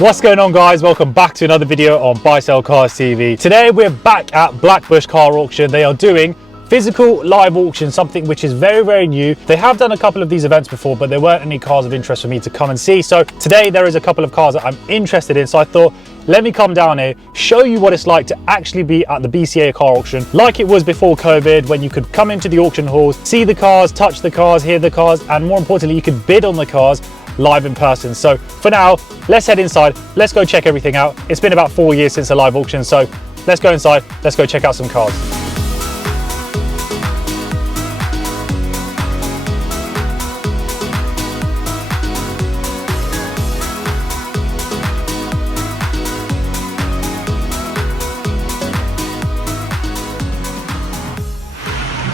What's going on, guys? Welcome back to another video on Buysellcars TV. Today we're back at Blackbushe car auction. They are doing physical live auction, something which is very new. They have done a couple of these events before, but there weren't any cars of interest for me to come and see. So today there is a couple of cars that I'm interested in. So I thought, let me come down here, show you what it's like to actually be at the BCA car auction, like it was before COVID, when you could come into the auction halls, see the cars, touch the cars, hear the cars, and more importantly, you could bid on the cars live in person. So for now, let's head inside, let's go check everything out. It's been about 4 years since a live auction, so let's go inside, let's go check out some cars.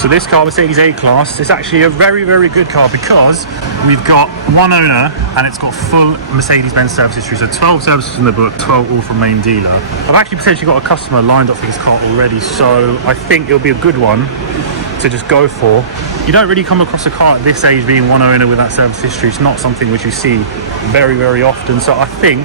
So this car, Mercedes A-Class, is actually a very good car because we've got one owner and it's got full Mercedes-Benz service history. So 12 services in the book, 12 all from main dealer. I've actually potentially got a customer lined up for this car already, so I think it'll be a good one to just go for. You don't really come across a car at this age being one owner with that service history. It's not something which you see very often, so I think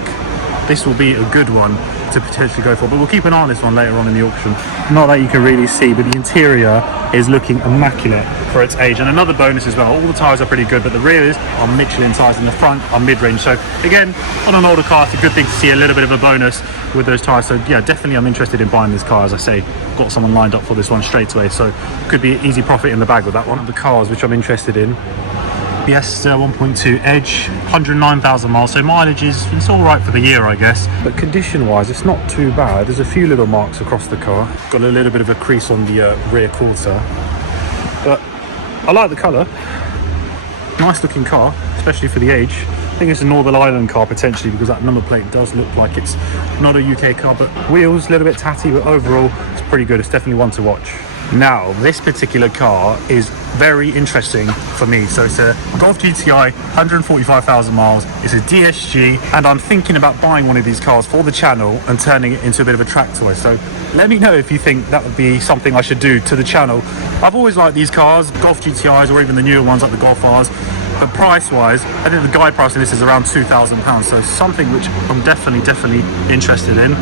this will be a good one to potentially go for, but we'll keep an eye on this one later on in the auction. Not that you can really see, but the interior is looking immaculate for its age. And another bonus as well, all the tyres are pretty good, but the rears are Michelin tyres and the front are mid-range. So again, on an older car, it's a good thing to see a little bit of a bonus with those tyres. So yeah, definitely I'm interested in buying this car. As I say, got someone lined up for this one straight away, so could be easy profit in the bag with that one. The cars which I'm interested in, Fiesta 1.2 Edge, 109,000 miles, so mileage is, it's all right for the year, I guess. But condition-wise, it's not too bad. There's a few little marks across the car. Got a little bit of a crease on the rear quarter, but I like the colour. Nice looking car, especially for the age. I think it's a Northern Ireland car potentially, because that number plate does look like it's not a UK car, but wheels a little bit tatty, but overall it's pretty good. It's definitely one to watch. Now, this particular car is very interesting for me. So it's a Golf GTI, 145,000 miles. It's a DSG, and I'm thinking about buying one of these cars for the channel and turning it into a bit of a track toy. So let me know if you think that would be something I should do to the channel. I've always liked these cars, Golf GTIs, or even the newer ones like the Golf Rs. But price-wise, I think the guide price on this is around £2,000, so something which I'm definitely interested in.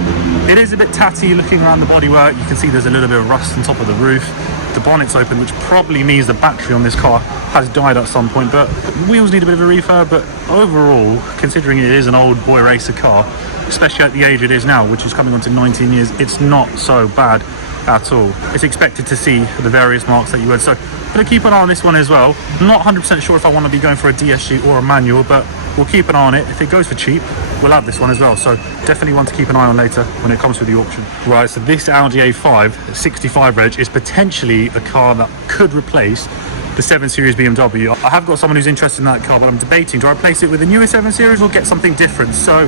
It is a bit tatty looking around the bodywork. You can see there's a little bit of rust on top of the roof. The bonnet's open, which probably means the battery on this car has died at some point, but the wheels need a bit of a refurb. But overall, considering it is an old boy racer car, especially at the age it is now, which is coming on to 19 years, it's not so bad at all. It's expected to see the various marks that you would, so I'm going to keep an eye on this one as well. I'm not 100% sure if I want to be going for a DSG or a manual, but we'll keep an eye on it. If it goes for cheap, we'll have this one as well, so definitely one to keep an eye on later when it comes to the auction. Right, so this Audi A5 65 reg is potentially a car that could replace the 7 Series BMW. I have got someone who's interested in that car, but I'm debating, do I replace it with the newer 7 Series or get something different? So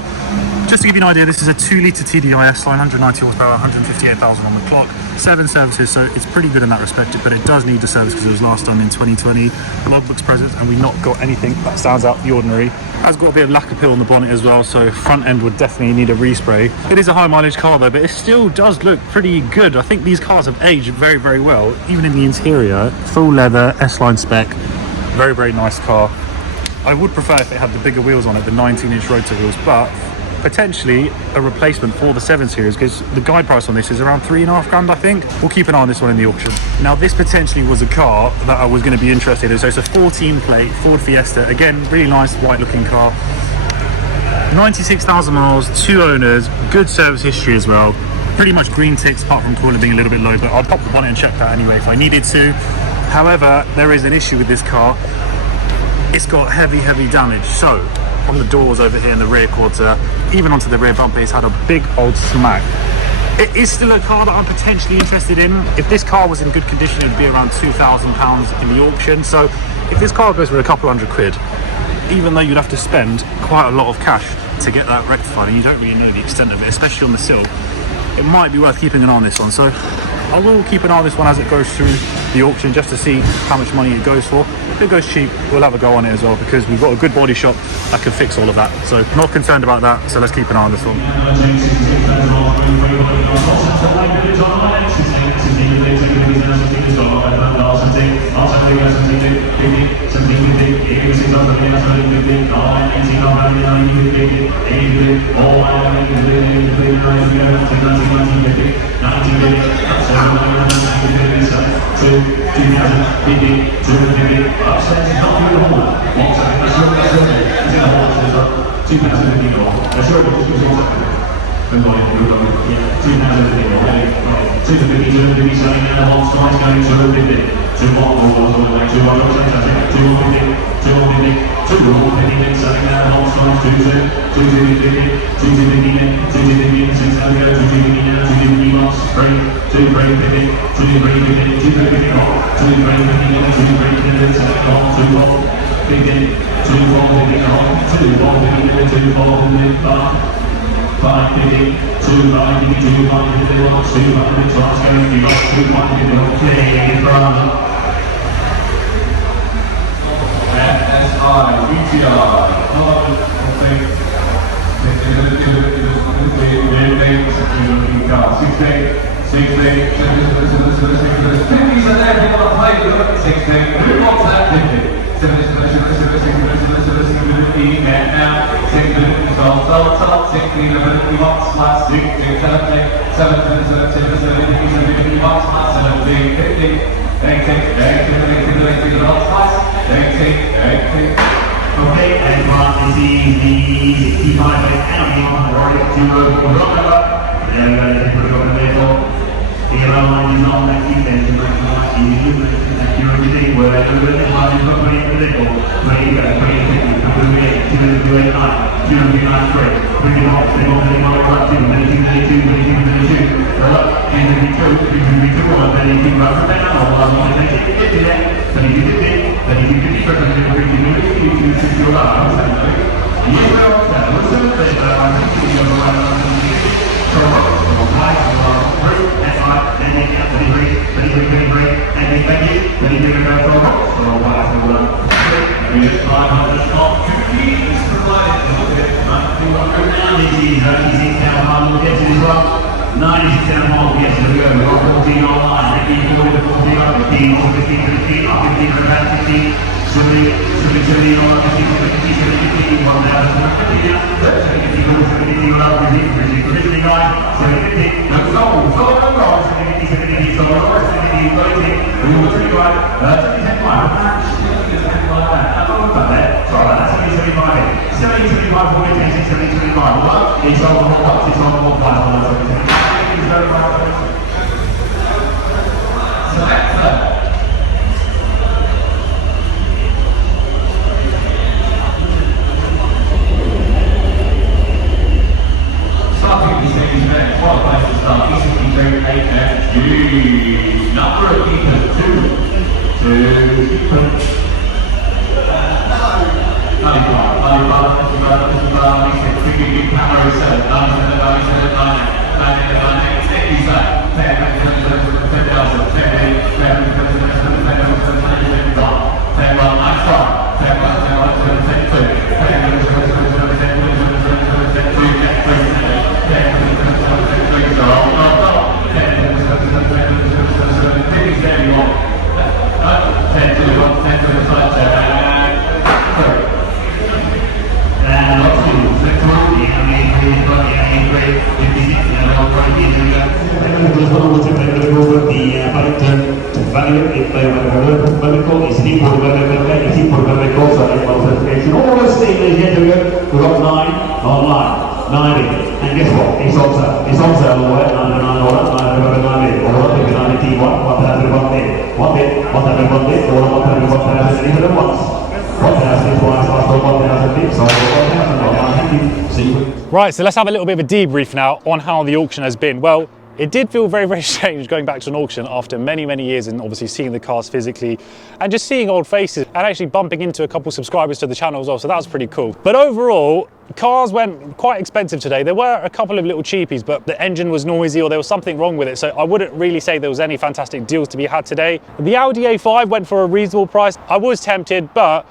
just to give you an idea, this is a 2-litre TDI S-Line, 190 horsepower, 158,000 on the clock, 7 services, so it's pretty good in that respect, but it does need a service because it was last done in 2020. The logbook's present, and we've not got anything that stands out the ordinary. Has got a bit of lacquer peel on the bonnet as well, so front end would definitely need a respray. It is a high mileage car though, but it still does look pretty good. I think these cars have aged very well, even in the interior. Full leather, S-Line spec, very nice car. I would prefer if it had the bigger wheels on it, the 19-inch rotor wheels, but potentially a replacement for the 7 Series, because the guide price on this is around £3,500, I think. We'll keep an eye on this one in the auction. Now, this potentially was a car that I was going to be interested in. So it's a 14 plate Ford Fiesta, again, really nice white looking car, 96,000 miles, 2 owners, good service history as well. Pretty much green ticks, apart from cooler being a little bit low, but I'd pop the bonnet and check that anyway if I needed to. However, there is an issue with this car. It's got heavy damage. So on the doors over here in the rear quarter, even onto the rear bumper, it's had a big old smack. It is still a car that I'm potentially interested in. If this car was in good condition, it'd be around £2,000 in the auction. So if this car goes for a couple £100, even though you'd have to spend quite a lot of cash to get that rectified, and you don't really know the extent of it, especially on the sill, it might be worth keeping an eye on this one. So I will keep an eye on this one as it goes through the auction, just to see how much money it goes for. If it goes cheap, we'll have a go on it as well, because we've got a good body shop that can fix all of that. So not concerned about that, so let's keep an eye on this one. Right, so let's have a little bit of a debrief now on how the auction has been. Well, it did feel very, very strange going back to an auction after many, many years and obviously seeing the cars physically and just seeing old faces and actually bumping into a couple subscribers to the channel as well, so that was pretty cool. But overall, cars went quite expensive today. There were a couple of little cheapies, but the engine was noisy or there was something wrong with it, so I wouldn't really say there was any fantastic deals to be had today. The Audi A5 went for a reasonable price. I was tempted, but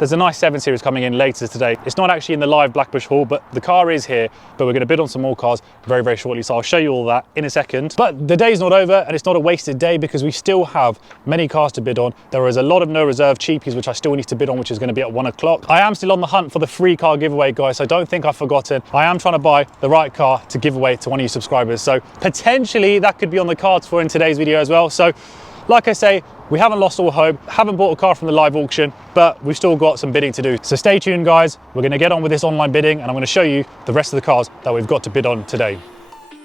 there's a nice 7 Series coming in later today. It's not actually in the live Blackbushe haul, but the car is here, but we're going to bid on some more cars very, very shortly. So I'll show you all that in a second. But the day's not over, and it's not a wasted day because we still have many cars to bid on. There is a lot of no reserve cheapies, which I still need to bid on, which is going to be at 1 o'clock. I am still on the hunt for the free car giveaway, guys, so don't think I've forgotten. I am trying to buy the right car to give away to one of you subscribers. So potentially that could be on the cards for in today's video as well. So like I say, we haven't lost all hope, haven't bought a car from the live auction, but we've still got some bidding to do. So stay tuned, guys. We're going to get on with this online bidding, and I'm going to show you the rest of the cars that we've got to bid on today.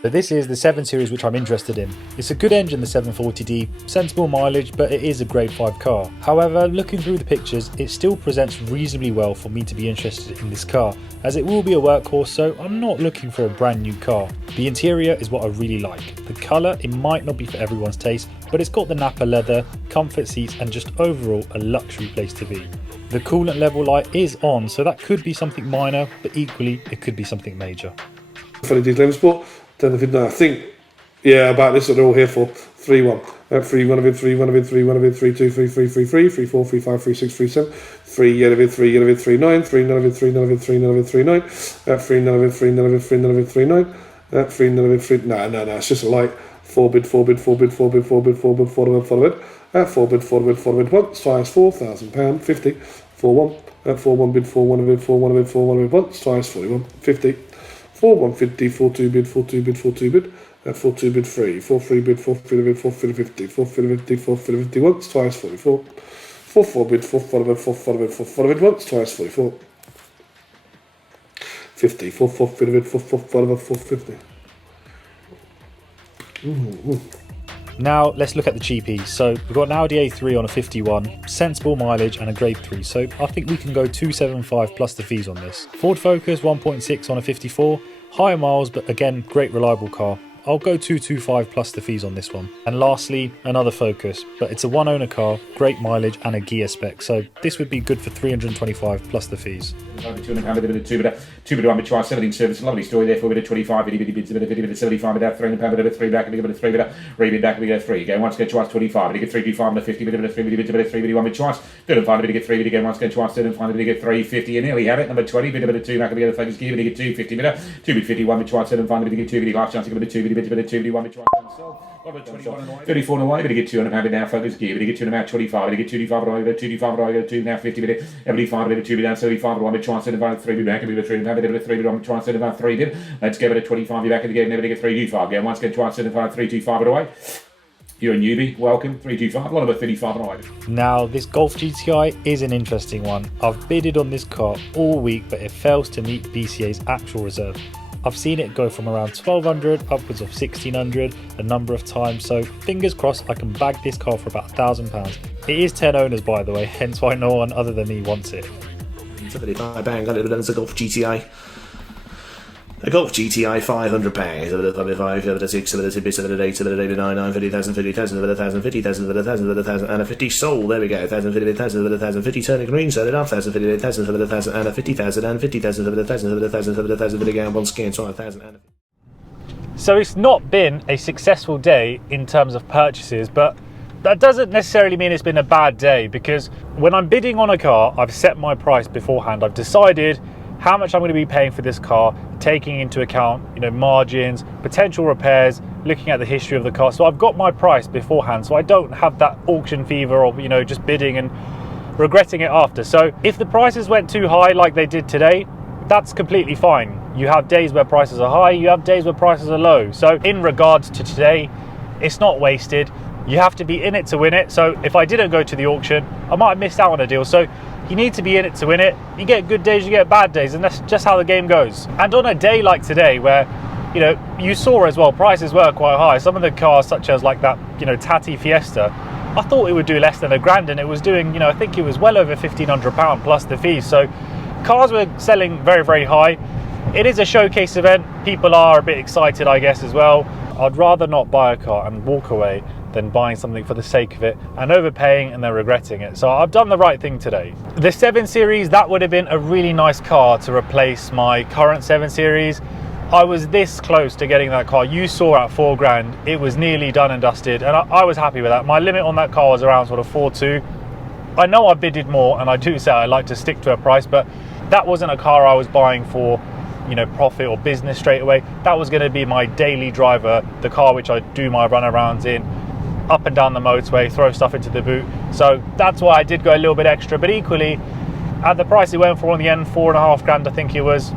So this is the 7 Series which I'm interested in. It's a good engine, the 740D, sensible mileage, but it is a grade 5 car. However, looking through the pictures, it still presents reasonably well for me to be interested in this car, as it will be a workhorse, so I'm not looking for a brand new car. The interior is what I really like. The colour, it might not be for everyone's taste, but it's got the Napa leather, comfort seats, and just overall a luxury place to be. The coolant level light is on, so that could be something minor, but equally it could be something major. Funny diesel sport. I think, yeah, about this what they're all here for. 3-1. 3-1 of it, 3-1 of it, 3-1 of it, 3-2, 3-3, 3-3, 3-4, 3-5, 3-6, 3-7, 3 of it, 3 of it, 3-9, 3-9 of it, 3-9 of it, 3-9 of it, 3-9, 3-9 of it, 3-9 of it, 3-9 of it, 3-9, 3-9 of it, 3... No, it's just a light 4 bid, 4 bid, 4 bid, 4 bid, 4 bid, 4 bid, 4 bid, 4 bid, 4 bid, 4 bid, 4 bid, once, twice, £4,000, 50, 4-1, 4-1 bid, 4-1 of it, 4-1 of it, 4-1 of it, once, twice, 41, 50. 4-1 50, 4-2 bid, 4-2 bid, 4-2 bid, 4-2 bid 3, 4-3 bid, 4-3 bid, 4-3 50, 4-3 50, 4-3 50 once, twice, 44, 4-4 bid, 4-4 bid, 4-4 bid, 4-4 bid once, twice, 44, 50, 4-4 bid, 4-4 bid, 450. Now let's look at the cheapies. So we've got an Audi A3 on a 51, sensible mileage and a grade 3, so I think we can go 275 plus the fees on this. Ford Focus 1.6 on a 54, higher miles but again great reliable car. I'll go 225 plus the fees on this one. And lastly, another Focus, but it's a one owner car, great mileage and a gear spec, so this would be good for 325 plus the fees. £200, 1 bit, 17 service, lovely story there for a bit of 25, bit of 75, bit of £300, bit of 3 back, bit of 3 bit, rebid back, bit of 3, go once, go twice, 25, bit of 325, bit of 50, bit of 3, bit of 3, bit of 1 bit twice, 35, bit of 3, bit again once, go twice, 35, bit of 350, and nearly have it, number 20, bit of 2 back, bit of Focus gear, bit of 250, bit of 2 bit 50, 1 bit twice, 75, bit of 2 bit last chance, bit of 2 bit, bit of 2 bit, 1 bit twice, 34 and away, but to get 200 pound now, Focus gear, but to get 2 now 25, but to get 25 away, 25 away, 2 now 50, but 75, but 2 down 75, 1 bit twice, 75, 3 bit back, a bit of 3 down, bit of 3 bit 1 bit twice, 75, 3 bit. Let's go to 25, you back again, never to get 325, again, once get twice, 75, 325 it away. You're a newbie, welcome, 325, a lot of it 35 and away. Now this Golf GTI is an interesting one. I've bidded on this car all week, but it fails to meet BCA's actual reserve. I've seen it go from around 1200 upwards of 1600 a number of times, so fingers crossed I can bag this car for about £1,000. It is 10 owners by the way, hence why no one other than me wants it. So that if I bang on it, then it's a Golf GTI. A Golf GTI £500, over the 5, over the 6, over the 6, over the 8, over the 8, 9, 50,000, 50,000, over the 1,000, 50,000, over the 1,000, over the 1,000, and a 50 sold, there we go, 1,000, 50,000, over the 1,000, 50, turning green, set it up, 1,000, 50,000, over the 1,000, and a 50,000, and 50,000, over the 1,000, over the 1,000, over the 1,000, over the again, once again, 1,000, and So it's not been a successful day in terms of purchases, but that doesn't necessarily mean it's been a bad day, because when I'm bidding on a car, I've set my price beforehand. I've decided how much I'm going to be paying for this car, taking into account, margins, potential repairs, looking at the history of the car. So I've got my price beforehand, so I don't have that auction fever of, just bidding and regretting it after. So if the prices went too high like they did today, that's completely fine. You have days where prices are high, you have days where prices are low. So in regards to today, it's not wasted. You have to be in it to win it. So if I didn't go to the auction, I might have missed out on a deal. So you need to be in it to win it. You get good days, you get bad days, and that's just how the game goes. And on a day like today where, you saw as well, prices were quite high. Some of the cars, such as like that, Tati Fiesta, I thought it would do less than £1,000, and it was doing, I think it was well over £1,500 plus the fees. So cars were selling very, very high. It is a showcase event. People are a bit excited, I guess, as well. I'd rather not buy a car and walk away than buying something for the sake of it and overpaying and then regretting it. So I've done the right thing today. The 7 Series, that would have been a really nice car to replace my current 7 Series. I was this close to getting that car. You saw at £4,000, it was nearly done and dusted, and I was happy with that. My limit on that car was around sort of 4.2. I know I bidded more, and I do say I like to stick to a price, but that wasn't a car I was buying for, you know, profit or business straight away. That was going to be my daily driver, the car which I do my runarounds in, up and down the motorway, throw stuff into the boot. So that's why I did go a little bit extra, but equally at the price it went for on the end, 4.5 grand I think it was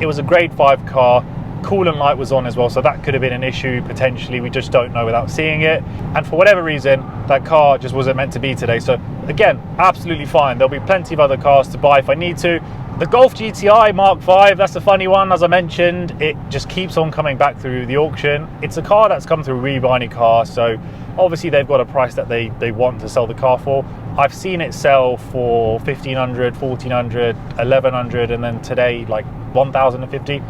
a grade 5 car. Coolant light was on as well, so that could have been an issue potentially. We just don't know without seeing it, and for whatever reason that car just wasn't meant to be today. So again, absolutely fine. There'll be plenty of other cars to buy if I need to. The Golf GTI Mark V, that's a funny one. As I mentioned, it just keeps on coming back through the auction. It's a car that's come through We Buy Any Car, so obviously they've got a price that they want to sell the car for. I've seen it sell for 1,500, 1,400, 1,100, and then today like 1,050.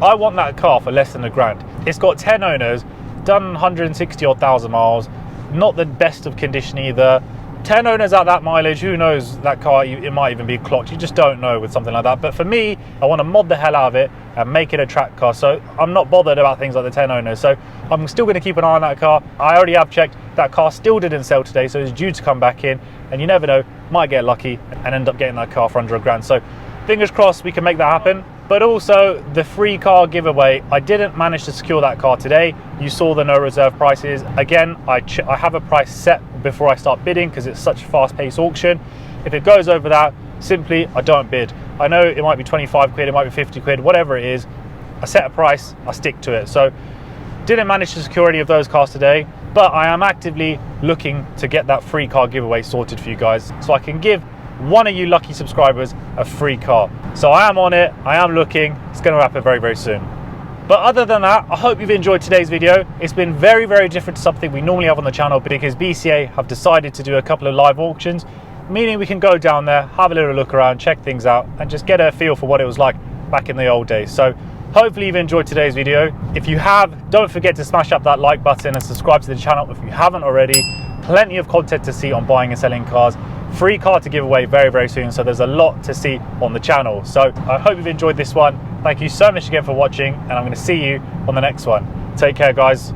I want that car for less than a grand. It's got 10 owners, done 160 odd thousand miles, not the best of condition either. 10 owners at that mileage, who knows, that car, it might even be clocked. You just don't know with something like that. But for me, I want to mod the hell out of it and make it a track car. So I'm not bothered about things like the 10 owners. So I'm still going to keep an eye on that car. I already have checked, that car still didn't sell today, so it's due to come back in. And you never know, might get lucky and end up getting that car for under a grand. So fingers crossed we can make that happen. But also the free car giveaway, I didn't manage to secure that car today. You saw the no reserve prices. Again, I have a price set before I start bidding because it's such a fast-paced auction. If it goes over that, simply I don't bid. I know it might be 25 quid, it might be 50 quid, whatever it is. I set a price, I stick to it. So didn't manage to secure any of those cars today, but I am actively looking to get that free car giveaway sorted for you guys, so I can give one of you lucky subscribers a free car. So I am on it, I am looking. It's going to happen very, very soon. But other than that, I hope you've enjoyed today's video. It's been very, very different to something we normally have on the channel, because BCA have decided to do a couple of live auctions, meaning we can go down there, have a little look around, check things out, and just get a feel for what it was like back in the old days. So hopefully you've enjoyed today's video. If you have, don't forget to smash up that like button and subscribe to the channel if you haven't already. Plenty of content to see on buying and selling cars. Free car to give away very, very soon, so there's a lot to see on the channel. So I hope you've enjoyed this one. Thank you so much again for watching, and I'm going to see you on the next one. Take care, guys.